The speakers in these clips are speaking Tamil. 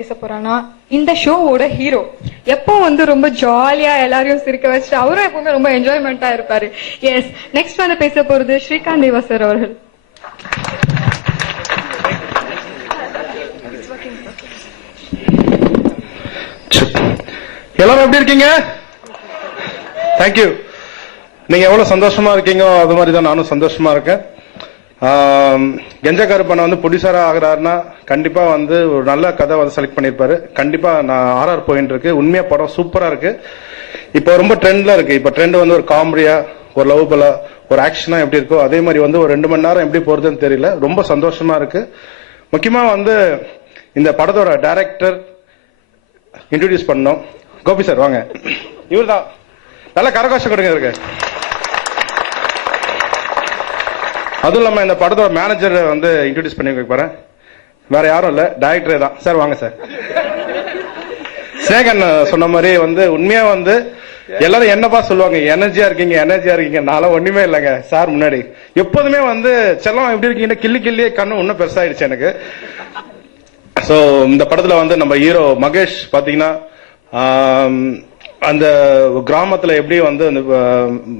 பேச போறானா இந்த ஷோவோட ஹீரோ எப்போ ரொம்ப ஜாலியா எல்லாரையும் சிரிக்க வச்சு அவரும் எப்பவுமே ரொம்ப என்ஜாய்மெண்டா இருப்பாரு. எஸ், நெக்ஸ்ட் பேச போறது ஸ்ரீகாந்த் தேவா சார் அவர்கள். எல்லாரும் எப்படி இருக்கீங்க? தேங்க்யூ. நீங்க எவ்வளவு சந்தோஷமா இருக்கீங்க அது மாதிரி தான் நானும் சந்தோஷமா இருக்கேன். கெஞ்சா கருப்பண்ண ப்ரொடியூசரா ஆகிறாருன்னா கண்டிப்பா ஒரு நல்ல கதை செலக்ட் பண்ணிருப்பாரு. கண்டிப்பா நான் RR போயிட்டு இருக்கு. உண்மையா படம் சூப்பரா இருக்கு. இப்ப ரொம்ப ட்ரெண்ட்ல இருக்கு. இப்ப ட்ரெண்ட் ஒரு காமெடியா, ஒரு லவ்பலா, ஒரு ஆக்ஷனா எப்படி இருக்கோ அதே மாதிரி ஒரு 2 மணி நேரம் எப்படி போறதுன்னு தெரியல. ரொம்ப சந்தோஷமா இருக்கு. முக்கியமா இந்த படத்தோட டைரக்டர் இன்ட்ரோடியூஸ் பண்ணோம். கோபி சார் வாங்க. இவர் தான். நல்ல கரகோஷம் கொடுங்க இருக்கு. அதுவும் இல்லாம இந்த படத்தோட மேனேஜர் இன்ட்ரோடியூஸ் பண்ணி வைக்க போறேன். வேற யாரும் இல்ல, டைரக்டரே தான். சார் வாங்க சார். சேகன் சொன்ன மாதிரி உண்மையா எல்லாரும் என்னப்பா சொல்லுவாங்க, எனர்ஜியா இருக்கீங்க எனர்ஜியா இருக்கீங்க. நானும் ஒண்ணுமே இல்லைங்க சார் முன்னாடி. எப்போதுமே செல்லம் எப்படி இருக்கீங்க கிள்ளி கிள்ளியே கண்ணு இன்னும் பெருசாயிடுச்சு எனக்கு. சோ இந்த படத்துல நம்ம ஹீரோ மகேஷ் பாத்தீங்கன்னா அந்த கிராமத்துல எப்படி அந்த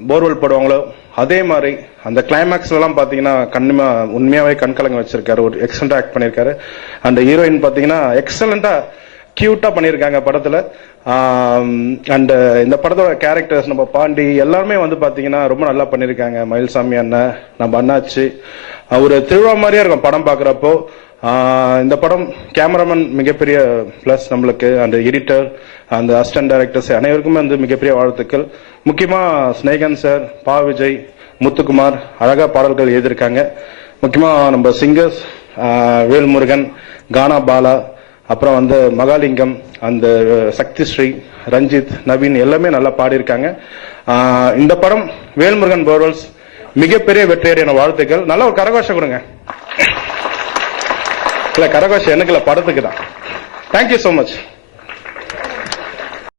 போர்வெல் போடுவாங்களோ அதே மாதிரி அந்த கிளைமேக்ஸ் எல்லாம் பாத்தீங்கன்னா கண்ணுமா உண்மையாவே கண்கலங்க வச்சிருக்காரு. ஒரு எக்ஸலண்டா ஆக்ட் பண்ணிருக்காரு. அந்த ஹீரோயின் பாத்தீங்கன்னா எக்ஸலண்டா கியூட்டா பண்ணிருக்காங்க படத்துல. அண்ட் இந்த படத்தோட கேரக்டர்ஸ் நம்ம பாண்டி எல்லாருமே பாத்தீங்கன்னா ரொம்ப நல்லா பண்ணிருக்காங்க. மயில்சாமி அண்ணன், நம்ம அண்ணாச்சி, ஒரு திருவிழா மாதிரியா இருக்கும் படம் பாக்குறப்போ. இந்த படம் கேமராமேன் மிகப்பெரிய பிளஸ் நம்மளுக்கு, அந்த எடிட்டர், அந்த அசிஸ்டன்ட் டைரக்டர்ஸ் அனைவருக்குமே மிகப்பெரிய வாழ்த்துக்கள். முக்கியமா ஸ்னேகன் சார், பா விஜய், முத்துக்குமார் அழகா பாடல்கள் எழுதியிருக்காங்க. முக்கியமா நம்ம சிங்கர்ஸ் வேல்முருகன், கானா பாலா, அப்புறம் மகாலிங்கம், அந்த சக்தி ஸ்ரீ, ரஞ்சித், நவீன் எல்லாமே நல்லா பாடியிருக்காங்க. இந்த படம் வேல்முருகன் போர்வல்ஸ் மிகப்பெரிய வெற்றியடையான வாழ்த்துக்கள். நல்ல ஒரு கரகோஷம் கொடுங்க. இல்ல கரகோஷம் எனக்கு இல்ல, படத்துக்கு தான். Thank you so much.